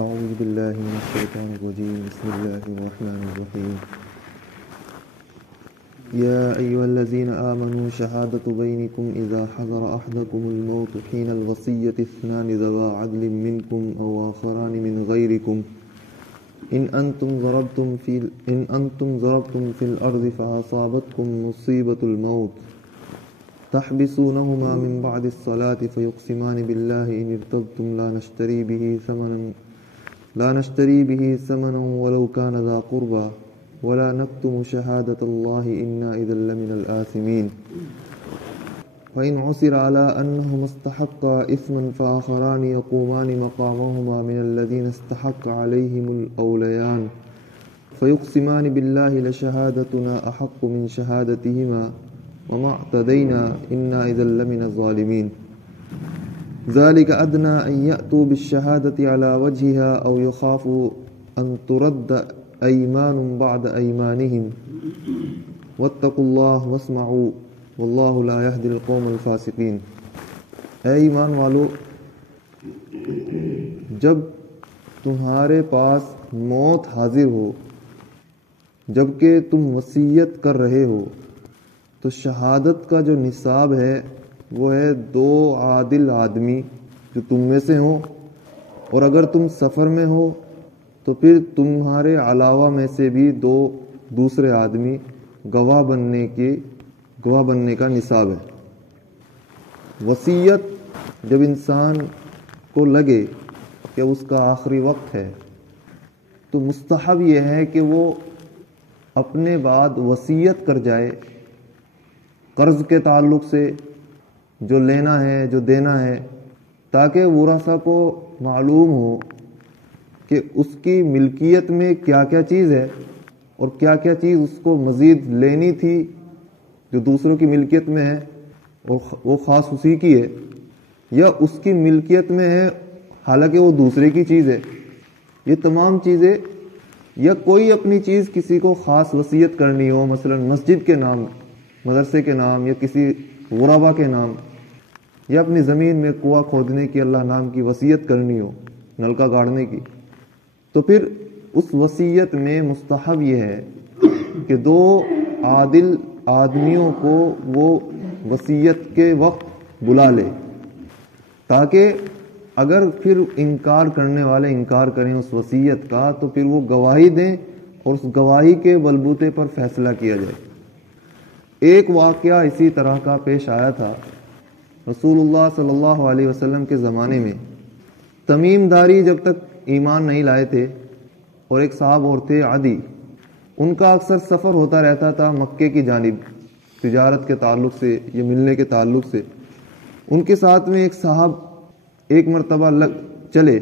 أعوذ بالله من الشيطان الرجيم. بسم الله الرحمن الرحيم. يا أيها الذين آمنوا شهادة بينكم إذا حضر أحدكم الموت حين الوصية اثنان ذوى عدل منكم أو آخران من غيركم إن أنتم ضربتم في الأرض فأصابتكم مصيبة الموت تحبسونهما من بعد الصلاة فيقسمان بالله إن ارتبتم لا نشتري به ثمنا ولو كان ذا قربى ولا نكتم شهادة الله إنا إذا لمن الآثمين. فإن عثر على أنهما استحقا إثما فآخران يقومان مقامهما من الذين استحق عليهم الأوليان فيقسمان بالله لشهادتنا أحق من شهادتهما وما اعتدينا إنا إذا لمن الظالمين. ذلك أدنى أن يأتوا بالشهادة على وجهها أو يخافوا أن ترد أيمان بعد أيمانهم واتقوا الله واسمعوا والله لا يهدي القوم الفاسقين. اے ایمان والو، جب تمہارے پاس موت حاضر ہو جبکہ تم وصیت کر رہے ہو تو شہادت کا جو نصاب ہے وہ ہے 2 عادل آدمی جو تم میں سے ہوں، اور اگر تم سفر میں ہو تو پھر تمہارے علاوہ میں سے بھی 2 دوسرے آدمی گواہ بننے کا نصاب ہے. وصیت جب انسان کو لگے کہ اس کا آخری وقت ہے تو مستحب یہ ہے کہ وہ اپنے بعد وصیت کر جائے قرض کے تعلق سے، جو لینا ہے جو دینا ہے، تاکہ ورثہ کو معلوم ہو کہ اس کی ملکیت میں کیا کیا چیز ہے اور کیا کیا چیز اس کو مزید لینی تھی جو دوسروں کی ملکیت میں ہے اور وہ خاص اسی کی ہے، یا اس کی ملکیت میں ہے حالانکہ وہ دوسرے کی چیز ہے. یہ تمام چیزیں، یا کوئی اپنی چیز کسی کو خاص وصیت کرنی ہو، مثلا مسجد کے نام، مدرسے کے نام، یا کسی غربا کے نام، یا اپنی زمین میں کنواں کھودنے کی اللہ نام کی وصیت کرنی ہو، نلکا گاڑنے کی، تو پھر اس وصیت میں مستحب یہ ہے کہ 2 عادل آدمیوں کو وہ وصیت کے وقت بلا لے، تاکہ اگر پھر انکار کرنے والے انکار کریں اس وصیت کا تو پھر وہ گواہی دیں اور اس گواہی کے بلبوتے پر فیصلہ کیا جائے. ایک واقعہ اسی طرح کا پیش آیا تھا رسول اللہ صلی اللہ علیہ وسلم کے زمانے میں. تمیم داری جب تک ایمان نہیں لائے تھے، اور ایک صاحب اور تھے عدی، ان کا اکثر سفر ہوتا رہتا تھا مکے کی جانب تجارت کے تعلق سے یا ملنے کے تعلق سے. ان کے ساتھ میں ایک صاحب ایک مرتبہ چلے،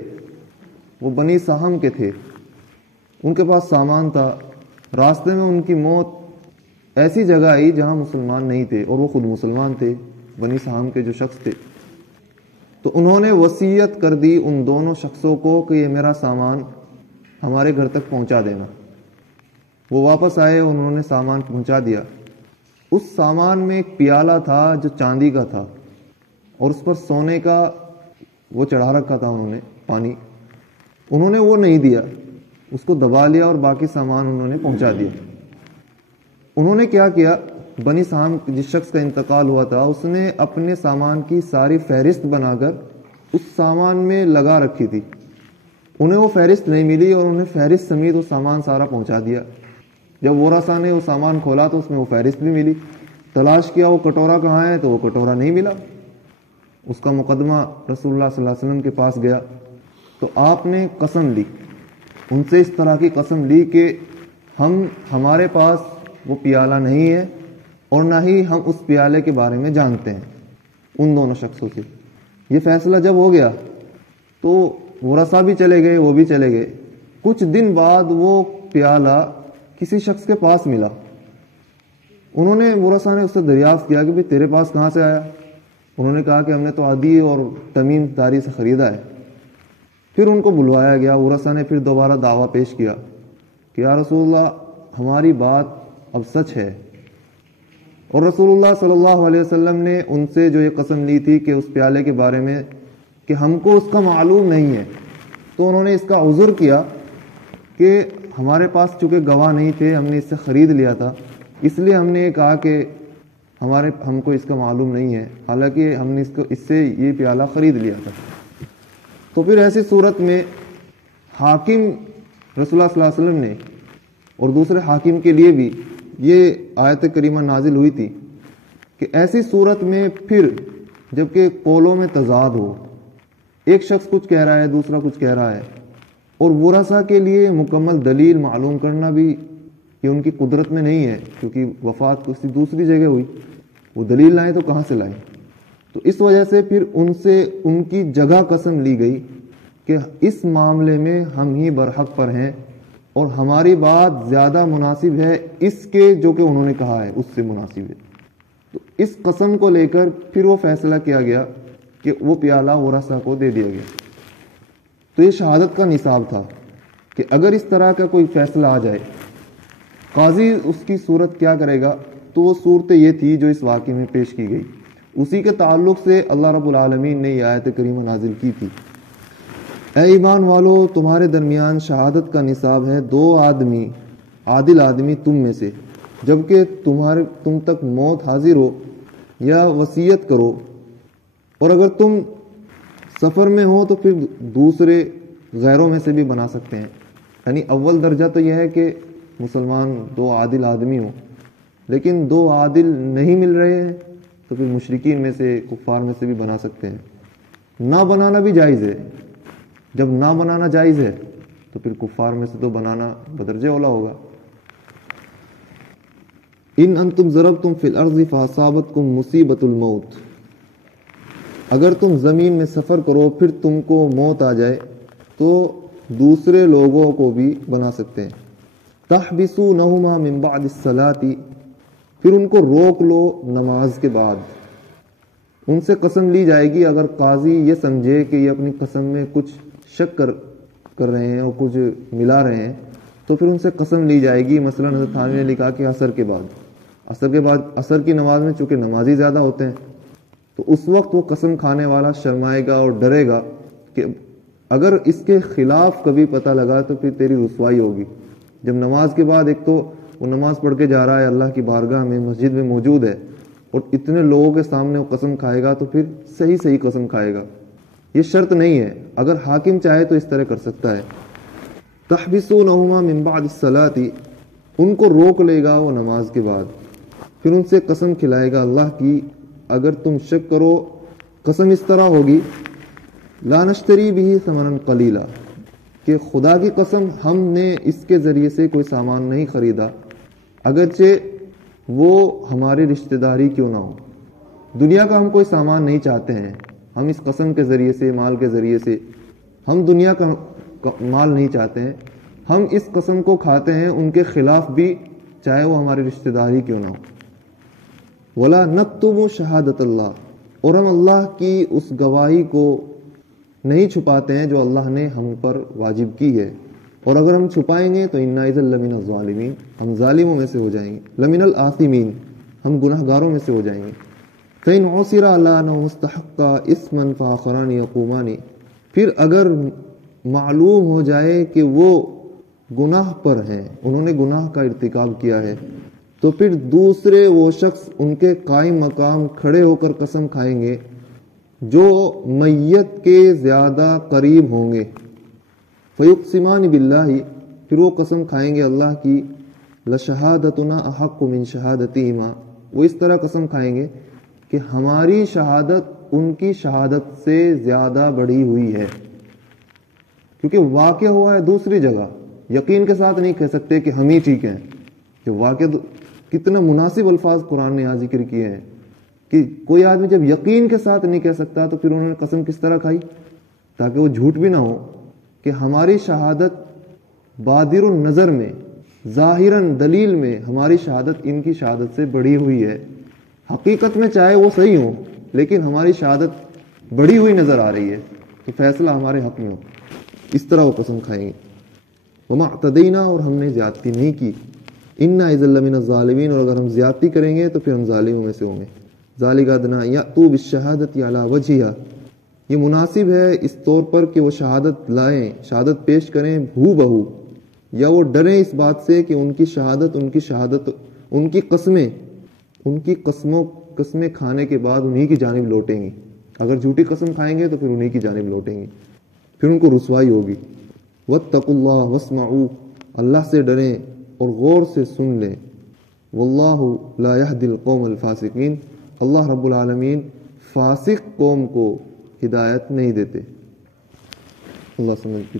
وہ بنی سہم کے تھے، ان کے پاس سامان تھا. راستے میں ان کی موت ایسی جگہ آئی جہاں مسلمان نہیں تھے اور وہ خود مسلمان تھے، بنی سہم کے جو شخص تھے. تو انہوں نے وصیت کر دی ان دونوں شخصوں کو کہ یہ میرا سامان ہمارے گھر تک پہنچا دینا. وہ واپس آئے اور انہوں نے سامان پہنچا دیا. اس سامان میں ایک پیالہ تھا جو چاندی کا تھا اور اس پر سونے کا وہ چڑھا رکھا تھا انہوں نے پانی. انہوں نے وہ نہیں دیا، اس کو دبا لیا اور باقی سامان انہوں نے پہنچا دیا. انہوں نے کیا کیا، بنی سہم جس شخص کا انتقال ہوا تھا اس نے اپنے سامان کی ساری فہرست بنا کر اس سامان میں لگا رکھی تھی. انہیں وہ فہرست نہیں ملی اور انہوں نے فہرست سمیت وہ سامان سارا پہنچا دیا. جب ورثہ نے وہ سامان کھولا تو اس میں وہ فہرست بھی ملی. تلاش کیا وہ کٹورا کہاں ہے تو وہ کٹورا نہیں ملا. اس کا مقدمہ رسول اللہ صلی اللہ علیہ وسلم کے پاس گیا تو آپ نے قسم لی، ان سے اس طرح کی قسم لی کہ ہمارے پاس وہ پیالہ نہیں ہے اور نہ ہی ہم اس پیالے کے بارے میں جانتے ہیں. ان دونوں شخصوں سے یہ فیصلہ جب ہو گیا تو ورثہ بھی چلے گئے، وہ بھی چلے گئے. کچھ دن بعد وہ پیالہ کسی شخص کے پاس ملا. انہوں نے ورثہ نے اس سے دریافت کیا کہ بھئی تیرے پاس کہاں سے آیا؟ انہوں نے کہا کہ ہم نے تو عدی اور تمیم داری سے خریدا ہے. پھر ان کو بلوایا گیا. ورثہ نے پھر دوبارہ دعویٰ پیش کیا کہ یا رسول اللہ ہماری بات اب سچ ہے. اور رسول اللہ صلی اللہ علیہ وسلم نے ان سے جو یہ قسم لی تھی کہ اس پیالے کے بارے میں کہ ہم کو اس کا معلوم نہیں ہے، تو انہوں نے اس کا عذر کیا کہ ہمارے پاس چونکہ گواہ نہیں تھے، ہم نے اس سے خرید لیا تھا، اس لیے ہم نے یہ کہا کہ ہم کو اس کا معلوم نہیں ہے، حالانکہ ہم نے اس سے یہ پیالہ خرید لیا تھا۔ تو پھر ایسی صورت میں حاکم رسول اللہ صلی اللہ علیہ وسلم نے اور دوسرے حاکم کے لیے بھی یہ آیت کریمہ نازل ہوئی تھی کہ ایسی صورت میں پھر جبکہ قولوں میں تضاد ہو، ایک شخص کچھ کہہ رہا ہے، دوسرا کچھ کہہ رہا ہے، اور ورثہ کے لیے مکمل دلیل معلوم کرنا بھی یہ ان کی قدرت میں نہیں ہے، کیونکہ وفات کسی دوسری جگہ ہوئی، وہ دلیل لائیں تو کہاں سے لائیں؟ تو اس وجہ سے پھر ان سے ان کی جگہ قسم لی گئی کہ اس معاملے میں ہم ہی برحق پر ہیں اور ہماری بات زیادہ مناسب ہے اس کے جو کہ انہوں نے کہا ہے اس سے مناسب ہے۔ تو اس قسم کو لے کر پھر وہ فیصلہ کیا گیا کہ وہ پیالہ ورثہ کو دے دیا گیا۔ تو یہ شہادت کا نصاب تھا کہ اگر اس طرح کا کوئی فیصلہ آ جائے، قاضی اس کی صورت کیا کرے گا، تو وہ صورت یہ تھی جو اس واقعے میں پیش کی گئی، اسی کے تعلق سے اللہ رب العالمین نے یہ آیت کریمہ نازل کی تھی۔ اے ایمان والو، تمہارے درمیان شہادت کا نصاب ہے 2 آدمی، عادل آدمی تم میں سے، جبکہ تم تک موت حاضر ہو یا وصیت کرو، اور اگر تم سفر میں ہو تو پھر دوسرے غیروں میں سے بھی بنا سکتے ہیں۔ یعنی اول درجہ تو یہ ہے کہ مسلمان 2 عادل آدمی ہوں، لیکن 2 عادل نہیں مل رہے ہیں تو پھر مشرکین میں سے، کفار میں سے بھی بنا سکتے ہیں۔ نہ بنانا بھی جائز ہے، جب نہ بنانا جائز ہے تو پھر کفار میں سے تو بنانا بدرجہ اولا ہوگا۔ ان انتم ضربتم فی الارض فاصابتکم مصیبت الموت، اگر تم زمین میں سفر کرو پھر تم کو موت آ جائے تو دوسرے لوگوں کو بھی بنا سکتے ہیں۔ تحبسونہما من بعد الصلاۃ، پھر ان کو روک لو نماز کے بعد، ان سے قسم لی جائے گی اگر قاضی یہ سمجھے کہ یہ اپنی قسم میں کچھ شک کر رہے ہیں اور کچھ ملا رہے ہیں تو پھر ان سے قسم لی جائے گی۔ مثلا حضرت تھانوی نے لکھا کہ عصر کے بعد عصر کی نماز میں چونکہ نمازی زیادہ ہوتے ہیں تو اس وقت وہ قسم کھانے والا شرمائے گا اور ڈرے گا کہ اگر اس کے خلاف کبھی پتہ لگا تو پھر تیری رسوائی ہوگی۔ جب نماز کے بعد ایک تو وہ نماز پڑھ کے جا رہا ہے، اللہ کی بارگاہ میں مسجد میں موجود ہے، اور اتنے لوگوں کے سامنے وہ قسم کھائے گا تو پھر صحیح قسم کھائے گا۔ یہ شرط نہیں ہے، اگر حاکم چاہے تو اس طرح کر سکتا ہے۔ تحبسونہما من بعد الصلاۃ، ان کو روک لے گا وہ نماز کے بعد، پھر ان سے قسم کھلائے گا اللہ کی اگر تم شک کرو۔ قسم اس طرح ہوگی لا نشتری بہ ثمنا قلیلا، کہ خدا کی قسم ہم نے اس کے ذریعے سے کوئی سامان نہیں خریدا، اگرچہ وہ ہماری رشتہ داری کیوں نہ ہو۔ دنیا کا ہم کوئی سامان نہیں چاہتے ہیں، ہم اس قسم کے ذریعے سے، مال کے ذریعے سے ہم دنیا کا مال نہیں چاہتے ہیں، ہم اس قسم کو کھاتے ہیں ان کے خلاف بھی، چاہے وہ ہماری رشتہ داری کیوں نہ ہو۔ ولا نکتم شہادت اللہ، اور ہم اللہ کی اس گواہی کو نہیں چھپاتے ہیں جو اللہ نے ہم پر واجب کی ہے، اور اگر ہم چھپائیں گے تو انا اذا لمن الظالمین، ہم ظالموں میں سے ہو جائیں گے، لمن الآثمین، ہم گناہ گاروں میں سے ہو جائیں گے۔ فإن عثر على أنه مستحق اسما فآخران يقومان، پھر اگر معلوم ہو جائے کہ وہ گناہ پر ہیں، انہوں نے گناہ کا ارتکاب کیا ہے، تو پھر دوسرے وہ شخص ان کے قائم مقام کھڑے ہو کر قسم کھائیں گے جو میت کے زیادہ قریب ہوں گے۔ فیقسمان باللہ، پھر وہ قسم کھائیں گے اللہ کی، لشہادتنا احق من شہادتہما، وہ اس طرح قسم کھائیں گے کہ ہماری شہادت ان کی شہادت سے زیادہ بڑی ہوئی ہے، کیونکہ واقع ہوا ہے دوسری جگہ۔ یقین کے ساتھ نہیں کہہ سکتے کہ ہم ہی ٹھیک ہیں، کہ واقع کتنا مناسب الفاظ قرآن نے یہاں ذکر کیے ہیں کہ کوئی آدمی جب یقین کے ساتھ نہیں کہہ سکتا تو پھر انہوں نے قسم کس طرح کھائی، تاکہ وہ جھوٹ بھی نہ ہو کہ ہماری شہادت بادر النظر میں، ظاہراً دلیل میں ہماری شہادت ان کی شہادت سے بڑی ہوئی ہے، حقیقت میں چاہے وہ صحیح ہو لیکن ہماری شہادت بڑی ہوئی نظر آ رہی ہے تو فیصلہ ہمارے حق میں ہو، اس طرح وہ قسم کھائیں گے۔ وما اعتدینا، اور ہم نے زیادتی نہیں کی، انا اذا لمن الظالمین، اور اگر ہم زیادتی کریں گے تو پھر ہم ظالموں میں سے ہوں گے۔ ذالک ادنی یأتوا بالشہادۃ علی وجہہا، یہ مناسب ہے اس طور پر کہ وہ شہادت لائیں، شہادت پیش کریں ہو بہو، یا وہ ڈریں اس بات سے کہ ان کی شہادت ان کی قسمیں کھانے کے بعد انہی کی جانب لوٹیں گی. اگر جھوٹی قسم کھائیں گے تو پھر انہی کی جانب لوٹیں گی، پھر ان کو رسوائی ہوگی. واتقوا اللہ واسمعوا، اللہ سے ڈریں اور غور سے سن لیں. واللہ لا یہدی القوم الفاسقین، اللہ رب العالمین فاسق قوم کو ہدایت نہیں دیتے. اللہ سمجھ کی